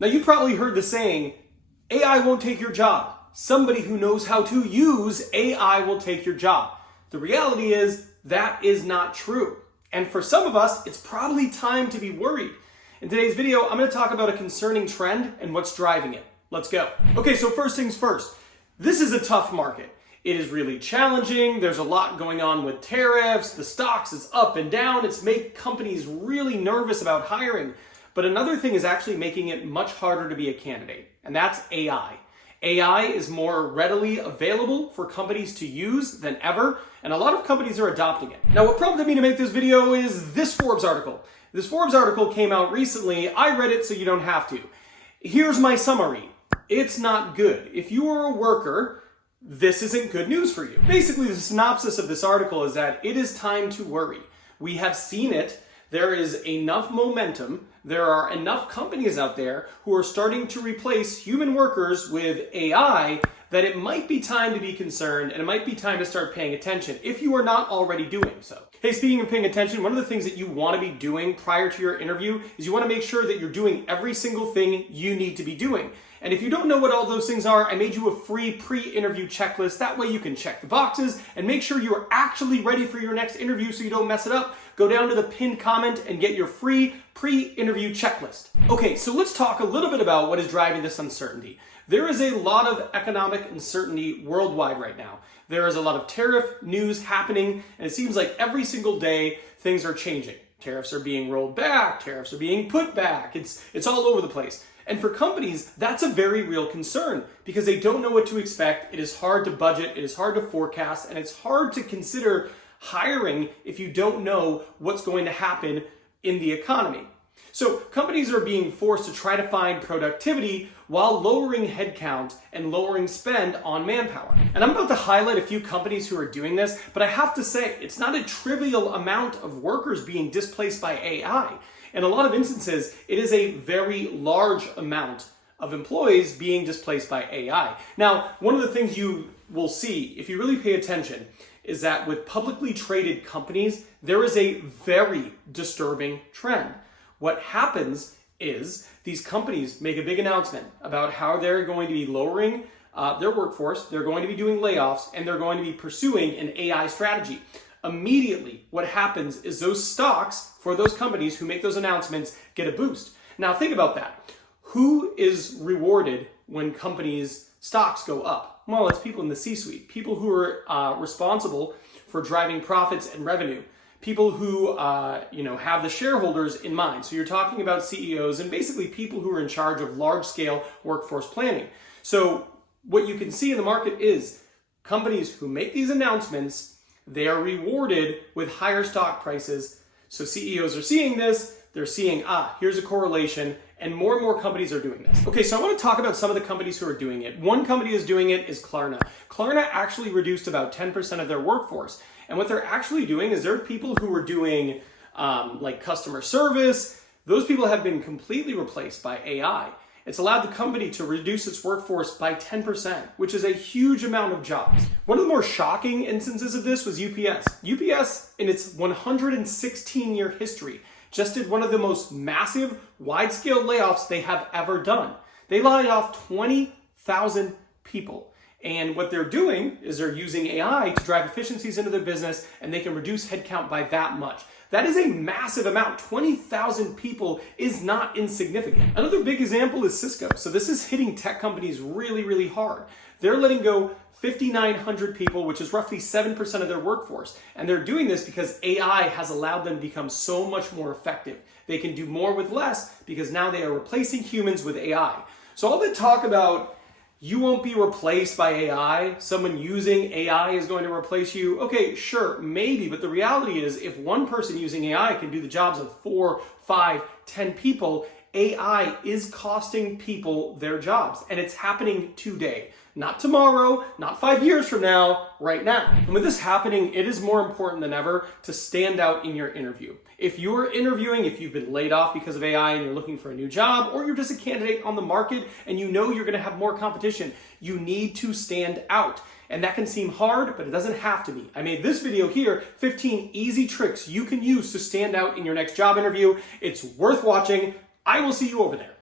Now, you probably heard the saying, AI won't take your job. Somebody who knows how to use AI will take your job. The reality is that is not true. And for some of us, it's probably time to be worried. In today's video, I'm going to talk about a concerning trend and what's driving it. Let's go. Okay, so first things first. This is a tough market. It is really challenging. There's a lot going on with tariffs. The stocks is up and down. It's made companies really nervous about hiring. But another thing is actually making it much harder to be a candidate, and that's AI. AI is more readily available for companies to use than ever, and a lot of companies are adopting it. Now, what prompted me to make this video is this Forbes article. This Forbes article came out recently. I read it so you don't have to. Here's my summary. It's not good. If you are a worker, this isn't good news for you. Basically, the synopsis of this article is that it is time to worry. We have seen it. There is enough momentum. There are enough companies out there who are starting to replace human workers with AI that it might be time to be concerned, and it might be time to start paying attention if you are not already doing so. Hey, speaking of paying attention, one of the things that you want to be doing prior to your interview is you want to make sure that you're doing every single thing you need to be doing. And if you don't know what all those things are, I made you a free pre-interview checklist. That way you can check the boxes and make sure you are actually ready for your next interview so you don't mess it up. Go down to the pinned comment and get your free pre-interview checklist. Okay, so let's talk a little bit about what is driving this uncertainty. There is a lot of economic uncertainty worldwide right now. There is a lot of tariff news happening, and it seems like every single day things are changing. Tariffs are being rolled back, tariffs are being put back. It's all over the place. And for companies, that's a very real concern because they don't know what to expect. It is hard to budget, it is hard to forecast, and it's hard to consider hiring if you don't know what's going to happen in the economy. So companies are being forced to try to find productivity while lowering headcount and lowering spend on manpower. And I'm about to highlight a few companies who are doing this, but I have to say, it's not a trivial amount of workers being displaced by AI. In a lot of instances, it is a very large amount of employees being displaced by AI. Now, one of the things you will see, if you really pay attention, is that with publicly traded companies, there is a very disturbing trend. What happens is these companies make a big announcement about how they're going to be lowering their workforce, they're going to be doing layoffs, and they're going to be pursuing an AI strategy. Immediately, what happens is those stocks for those companies who make those announcements get a boost. Now, think about that. Who is rewarded when companies' stocks go up? Well, it's people in the C-suite, people who are responsible for driving profits and revenue, people who have the shareholders in mind. So you're talking about CEOs and basically people who are in charge of large-scale workforce planning. So what you can see in the market is companies who make these announcements, they are rewarded with higher stock prices. So CEOs are seeing this, they're seeing, here's a correlation, and more companies are doing this. Okay, so I want to talk about some of the companies who are doing it. One company is doing it is Klarna. Klarna actually reduced about 10% of their workforce. And what they're actually doing is there are people who are doing like customer service. Those people have been completely replaced by AI. It's allowed the company to reduce its workforce by 10%, which is a huge amount of jobs. One of the more shocking instances of this was UPS. UPS, in its 116-year history, just did one of the most massive, wide-scale layoffs they have ever done. They laid off 20,000 people. And what they're doing is they're using AI to drive efficiencies into their business, and they can reduce headcount by that much. That is a massive amount. 20,000 people is not insignificant. Another big example is Cisco. So this is hitting tech companies really, really hard. They're letting go 5,900 people, which is roughly 7% of their workforce. And they're doing this because AI has allowed them to become so much more effective. They can do more with less because now they are replacing humans with AI. So all the talk about you won't be replaced by AI, someone using AI is going to replace you. Okay, sure, maybe, but the reality is if one person using AI can do the jobs of 4, 5, 10 people, AI is costing people their jobs, and it's happening today. Not tomorrow, not 5 years from now, right now. And with this happening, it is more important than ever to stand out in your interview. If you're interviewing, if you've been laid off because of AI and you're looking for a new job, or you're just a candidate on the market and you know you're gonna have more competition, you need to stand out. And that can seem hard, but it doesn't have to be. I made this video here, 15 easy tricks you can use to stand out in your next job interview. It's worth watching. I will see you over there.